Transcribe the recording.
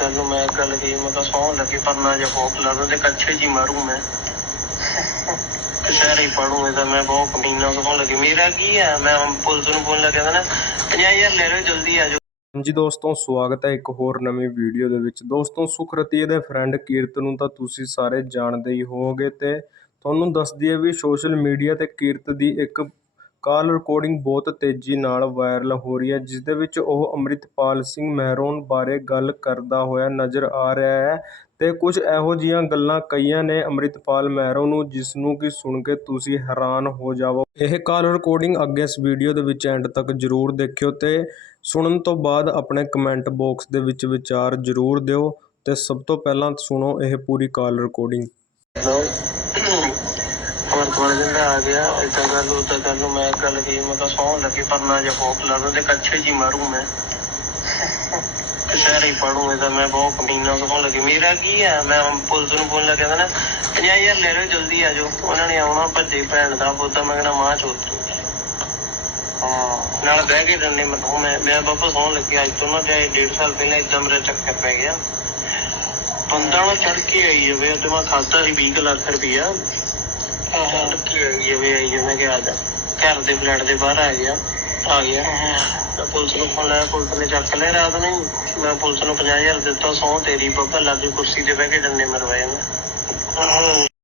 ਗੱਲ ਨੂੰ ਮੈਂ ਗੱਲ ਕੀ ਮੈਂ ਕਿਹਾ ਸੌਂ ਲੱਗੀ, ਪਰ ਨਾ ਜੇ ਭੁੱਖ ਲੱਗਦਾ ਤੇ ਕੱਛੇ ਜੀ ਮਾਰੂ ਮੈਂ। ਕਸ਼ਹਿਰੇ ਪੜੂ ਇਹਦਾ, ਮੈਂ ਬਹੁਤ ਕਮੀਨਾ ਸੌਂ ਲੱਗੀ। ਮੇਰਾ ਕੀ ਹੈ? ਮੈਂ ਪੁਲਿਸ ਨੂੰ ਬੋਲਣ ਲੱਗਾ ਨਾ 50000 ਲੈ ਲਓ, ਜਲਦੀ ਆ ਜਾਓ। ਹਾਂਜੀ ਦੋਸਤੋ, ਸਵਾਗਤ ਹੈ ਇੱਕ ਹੋਰ ਨਵੀਂ ਵੀਡੀਓ ਦੇ ਵਿੱਚ। ਦੋਸਤੋ, ਸੁਖਰਤੀ ਦੇ ਫਰੈਂਡ ਕੀਰਤ ਨੂੰ ਤਾਂ ਤੁਸੀਂ ਸਾਰੇ ਜਾਣਦੇ ਹੀ ਹੋਵੋਗੇ ਤੇ ਤੁਹਾਨੂੰ ਦੱਸ ਦਈਏ ਵੀ ਸੋਸ਼ਲ ਮੀਡੀਆ ਤੇ ਕੀਰਤ ਦੀ ਇੱਕ ਕਾਲ ਰਿਕਾਰਡਿੰਗ ਬਹੁਤ ਤੇਜ਼ੀ ਨਾਲ ਵਾਇਰਲ ਹੋ ਰਹੀ ਹੈ ਜਿਸ ਦੇ ਵਿੱਚ ਉਹ ਅੰਮ੍ਰਿਤਪਾਲ ਸਿੰਘ ਮਹਿਰੋਨ ਬਾਰੇ ਗੱਲ ਕਰਦਾ ਹੋਇਆ ਨਜ਼ਰ ਆ ਰਿਹਾ ਹੈ ਅਤੇ ਕੁਝ ਇਹੋ ਜਿਹੀਆਂ ਗੱਲਾਂ ਕਹੀਆਂ ਨੇ ਅੰਮ੍ਰਿਤਪਾਲ ਮਹਿਰੋ ਨੂੰ, ਜਿਸ ਨੂੰ ਕਿ ਸੁਣ ਕੇ ਤੁਸੀਂ ਹੈਰਾਨ ਹੋ ਜਾਵੋ। ਇਹ ਕਾਲ ਰਿਕਾਰਡਿੰਗ ਅੱਗੇ ਇਸ ਵੀਡੀਓ ਦੇ ਵਿੱਚ ਐਂਡ ਤੱਕ ਜ਼ਰੂਰ ਦੇਖਿਓ ਅਤੇ ਸੁਣਨ ਤੋਂ ਬਾਅਦ ਆਪਣੇ ਕਮੈਂਟ ਬਾਕਸ ਦੇ ਵਿੱਚ ਵਿਚਾਰ ਜ਼ਰੂਰ ਦਿਓ ਅਤੇ ਸਭ ਤੋਂ ਪਹਿਲਾਂ ਸੁਣੋ ਇਹ ਪੂਰੀ ਕਾਲ ਰਿਕਾਰਡਿੰਗ। ਹੋਰ ਥੋੜੇ ਆ ਗਿਆ ਇਦਾਂ ਗੱਲ ਉਦਾਂ ਗੱਲ ਨੂੰ ਮੈਂ ਗੱਲ ਕੀ ਮੈਂ ਕਿਹਾ ਸੌਂ ਲੱਗੀ, ਪਰ ਨਾ ਜੇ ਭੁੱਖ ਲੱਗਦਾ ਤੇ ਕੱਛੇ ਜੀ ਮਾਰੂ ਮੈਂ। ਕਸ਼ਹਿਰੇ ਪੜੂ ਇਹਦਾ ਮੈਂ ਬਹੁਤ ਕਮੀਨਾ ਸੌਂ ਲੱਗੀ। ਮੇਰਾ ਕੀ ਹੈ ਮੈਂ ਪੁਲਿਸ ਨੂੰ ਬੋਲਣ ਲੱਗਾ ਨਾ 50000 ਲੈ ਲਓ, ਜਲਦੀ ਆ ਜਾਓ। ਉਹਨਾਂ ਨੇ ਆਉਣਾ ਭੱਜੇ ਭੈਣ ਦਾ ਪੁੱਤ, ਮੈਂ ਕਹਿੰਦਾ, ਮਾਂ ਚੋਤ ਹਾਂ, ਨਾਲ ਬਹਿ ਕੇ ਡੰਡੇ ਮੈਨੂੰ ਮੈਂ ਮੈਂ ਬਾਬਾ ਸੌਂ ਲੱਗਿਆ ਅੱਜ ਤੋਂ ਨਾ ਜਾਏ 1.5 ਸਾਲ ਪਹਿਲਾਂ ਇਦਾਂ ਮੇਰਾ ਚੱਕਰ ਪੈ ਗਿਆ। ਬੰਦਾ ਨੂੰ ਚੜ ਕੇ ਆਈ ਜਾਵੇ ਤੇ ਮੈਂ ਖਾਤਾ ਸੀ 20 ਲੱਖ ਰੁਪਇਆ ਜਾਵੇ ਜਾਵੇ ਕਿ ਆ ਜਾ। ਘਰ ਦੇ ਫਲੈਟ ਦੇ ਬਾਹਰ ਆ ਗਿਆ ਆ ਗਿਆ। ਮੈਂ ਪੁਲਿਸ ਨੂੰ ਫੋਨ ਲਾਇਆ ਪੁਲਿਸ ਨੇ ਚੱਕ ਲਿਆ ਰਾਤ ਨੂੰ। ਮੈਂ ਪੁਲਿਸ ਨੂੰ 50000 ਦਿੱਤਾ ਸੌ ਤੇਰੀ ਬਾਬਾ ਲਾਗੇ ਕੁਰਸੀ ਤੇ ਬਹਿ ਕੇ ਡੰਡੇ ਮਰਵਾਏ ਨੇ